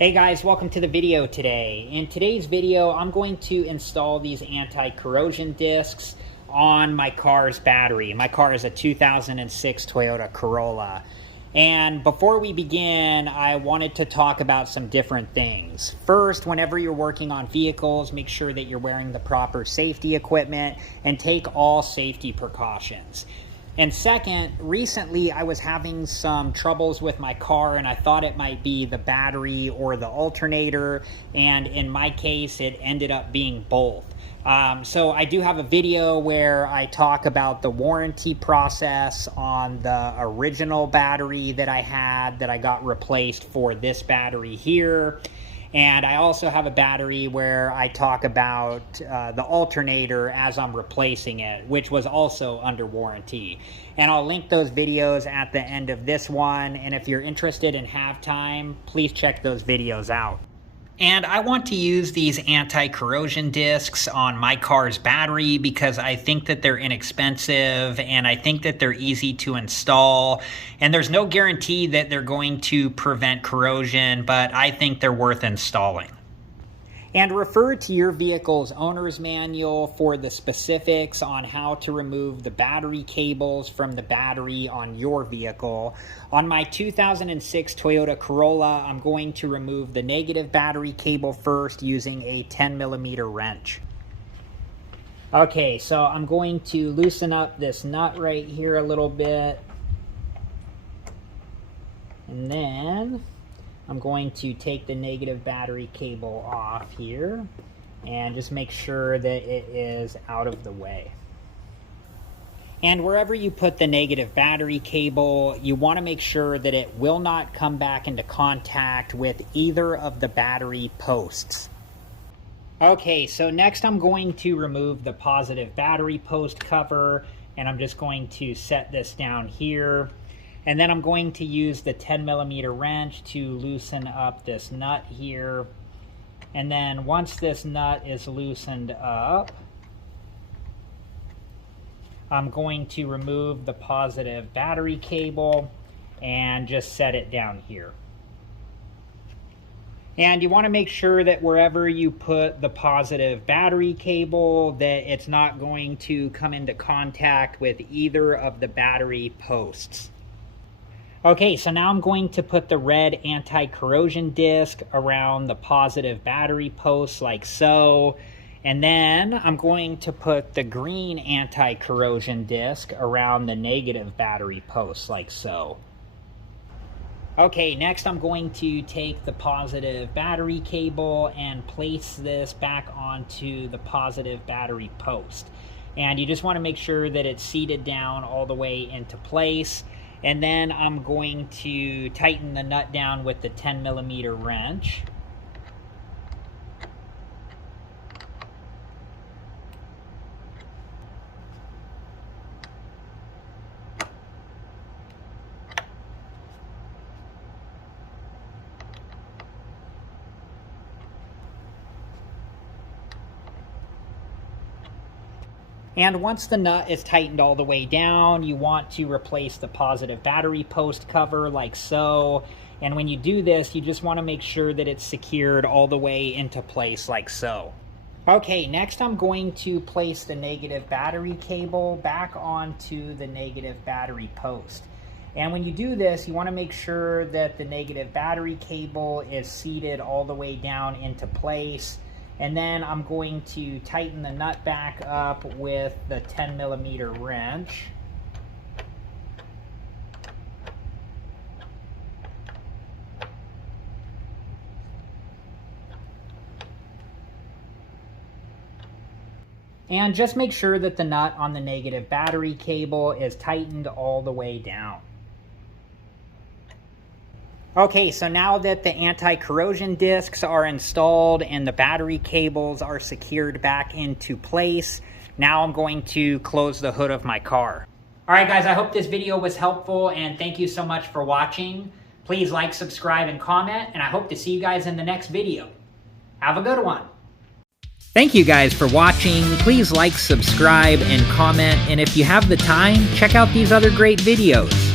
Hey guys, welcome to the video today. In today's video, I'm going to install these anti-corrosion discs on my car's battery. My car is a 2006 Toyota Corolla. And before we begin, I wanted to talk about some different things. First, whenever you're working on vehicles, make sure that you're wearing the proper safety equipment and take all safety precautions. And second, recently I was having some troubles with my car and I thought it might be the battery or the alternator, and in my case it ended up being both. So I do have a video where I talk about the warranty process on the original battery that I had that I got replaced for this battery here. And I also have a battery where I talk about the alternator as I'm replacing it, which was also under warranty. And I'll link those videos at the end of this one. And if you're interested and have time, please check those videos out. And I want to use these anti-corrosion discs on my car's battery because I think that they're inexpensive and I think that they're easy to install. And there's no guarantee that they're going to prevent corrosion, but I think they're worth installing. And refer to your vehicle's owner's manual for the specifics on how to remove the battery cables from the battery on your vehicle. On my 2006 Toyota Corolla, I'm going to remove the negative battery cable first using a 10mm wrench. Okay, so I'm going to loosen up this nut right here a little bit. And then I'm going to take the negative battery cable off here and just make sure that it is out of the way. And wherever you put the negative battery cable, you want to make sure that it will not come back into contact with either of the battery posts. Okay, so next I'm going to remove the positive battery post cover, and I'm just going to set this down here. And then I'm going to use the 10mm wrench to loosen up this nut here. And then once this nut is loosened up, I'm going to remove the positive battery cable and just set it down here. And you want to make sure that wherever you put the positive battery cable, that it's not going to come into contact with either of the battery posts. Okay, so now I'm going to put the red anti-corrosion disc around the positive battery post like so. And then I'm going to put the green anti-corrosion disc around the negative battery post like so. Okay, next I'm going to take the positive battery cable and place this back onto the positive battery post. And you just want to make sure that it's seated down all the way into place. And then I'm going to tighten the nut down with the 10mm wrench. And once the nut is tightened all the way down, you want to replace the positive battery post cover like so. And when you do this, you just want to make sure that it's secured all the way into place like so. Okay, next I'm going to place the negative battery cable back onto the negative battery post. And when you do this, you want to make sure that the negative battery cable is seated all the way down into place. And then I'm going to tighten the nut back up with the 10mm wrench. And just make sure that the nut on the negative battery cable is tightened all the way down. Okay, so now that the anti-corrosion discs are installed and the battery cables are secured back into place, now I'm going to close the hood of my car. All right, guys, I hope this video was helpful and thank you so much for watching. Please like, subscribe, and comment, and I hope to see you guys in the next video. Have a good one. Thank you guys for watching. Please like, subscribe, and comment, and if you have the time, check out these other great videos.